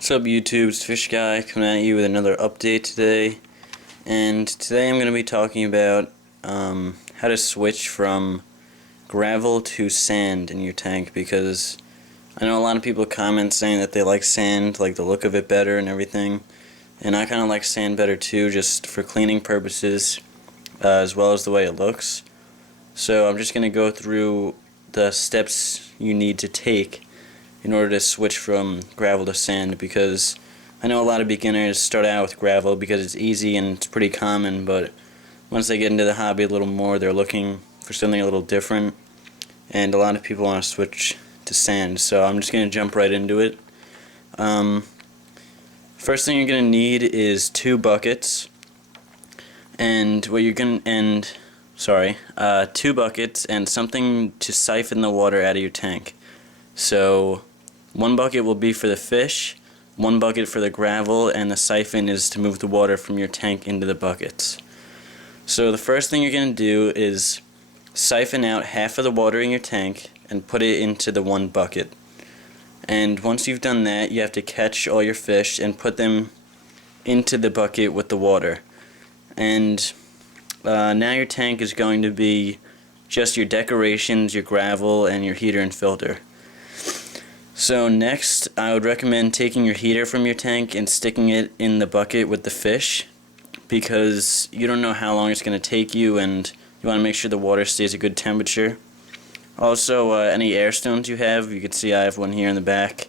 What's up YouTube, it's Fish Guy coming at you with another update today. And today I'm going to be talking about how to switch from gravel to sand in your tank, because I know a lot of people comment saying that they like sand, like the look of it better and everything. And I kind of like sand better too, just for cleaning purposes, as well as the way it looks. So I'm just going to go through the steps you need to take in order to switch from gravel to sand, because I know a lot of beginners start out with gravel because it's easy and it's pretty common, but once they get into the hobby a little more, they're looking for something a little different, and a lot of people want to switch to sand. So I'm just going to jump right into it. First thing you're going to need is 2 buckets, and what you're going to 2 buckets and something to siphon the water out of your tank. So 1 bucket will be for the fish, 1 bucket for the gravel, and the siphon is to move the water from your tank into the buckets. So the first thing you're going to do is siphon out half of the water in your tank and put it into the 1 bucket. And once you've done that, you have to catch all your fish and put them into the bucket with the water. And now your tank is going to be just your decorations, your gravel, and your heater and filter. So next, I would recommend taking your heater from your tank and sticking it in the bucket with the fish, because you don't know how long it's going to take you, and you want to make sure the water stays a good temperature. Also, any air stones you have, you can see I have one here in the back.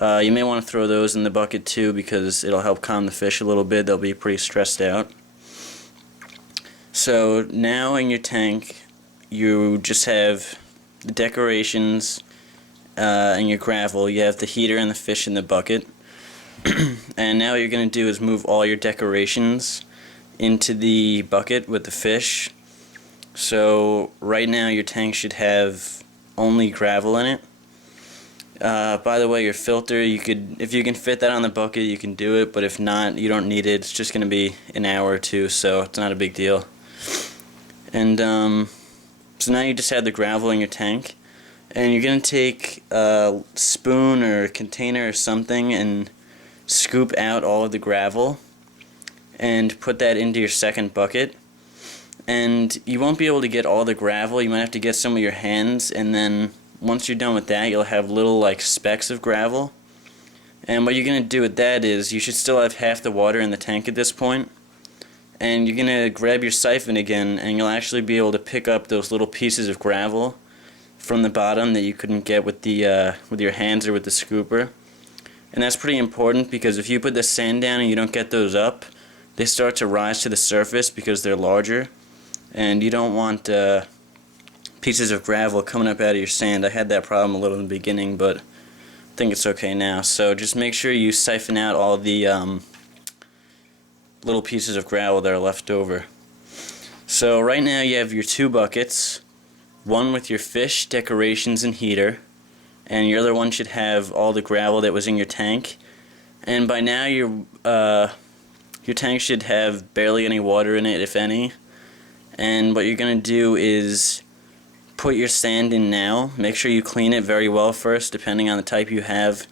You may want to throw those in the bucket too, because it'll help calm the fish a little bit. They'll be pretty stressed out. So now in your tank, you just have the decorations and your gravel. You have the heater and the fish in the bucket. And now what you're going to do is move all your decorations into the bucket with the fish. So right now your tank should have only gravel in it. By the way, your filter, if you can fit that on the bucket, you can do it, but if not, you don't need it. It's just going to be an hour or two, so it's not a big deal. And so now you just have the gravel in your tank, and you're going to take a spoon or a container or something and scoop out all of the gravel and put that into your second bucket. And you won't be able to get all the gravel. You might have to get some with your hands, and then once you're done with that, you'll have little like specks of gravel. And what you're going to do with that is, you should still have half the water in the tank at this point, and you're going to grab your siphon again, and you'll actually be able to pick up those little pieces of gravel from the bottom that you couldn't get with your hands or with the scooper. And that's pretty important, because if you put the sand down and you don't get those up, they start to rise to the surface because they're larger, and you don't want pieces of gravel coming up out of your sand. I had that problem a little in the beginning, but I think it's okay now. So just make sure you siphon out all the little pieces of gravel that are left over. So right now you have your 2 buckets, one with your fish, decorations, and heater, and your other one should have all the gravel that was in your tank. And by now your tank should have barely any water in it, if any. And what you're going to do is put your sand in now. Make sure you clean it very well first, depending on the type you have.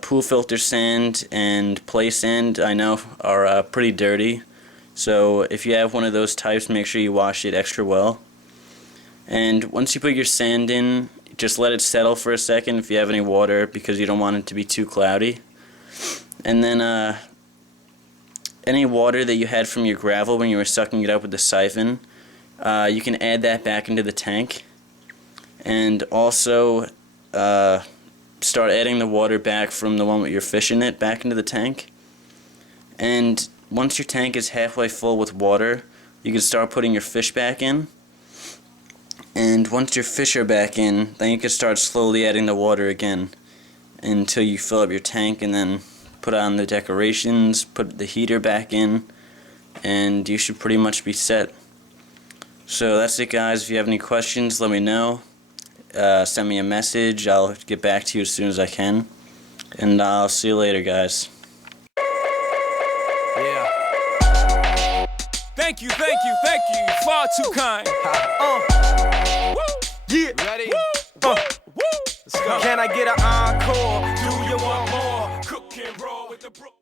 Pool filter sand and play sand, I know, are pretty dirty. So if you have one of those types, make sure you wash it extra well. And once you put your sand in, just let it settle for a second if you have any water, because you don't want it to be too cloudy. And then any water that you had from your gravel when you were sucking it up with the siphon, you can add that back into the tank. And also start adding the water back from the one with your fish in it back into the tank. And once your tank is halfway full with water, you can start putting your fish back in. And once your fish are back in, then you can start slowly adding the water again until you fill up your tank, and then put on the decorations, put the heater back in, and you should pretty much be set. So that's it, guys. If you have any questions, let me know. Send me a message. I'll get back to you as soon as I can. And I'll see you later, guys. Yeah. Thank you. Far too kind. Yeah. Ready? Let's go. Can I get an encore? Do you want more? Cook and roll with the brook.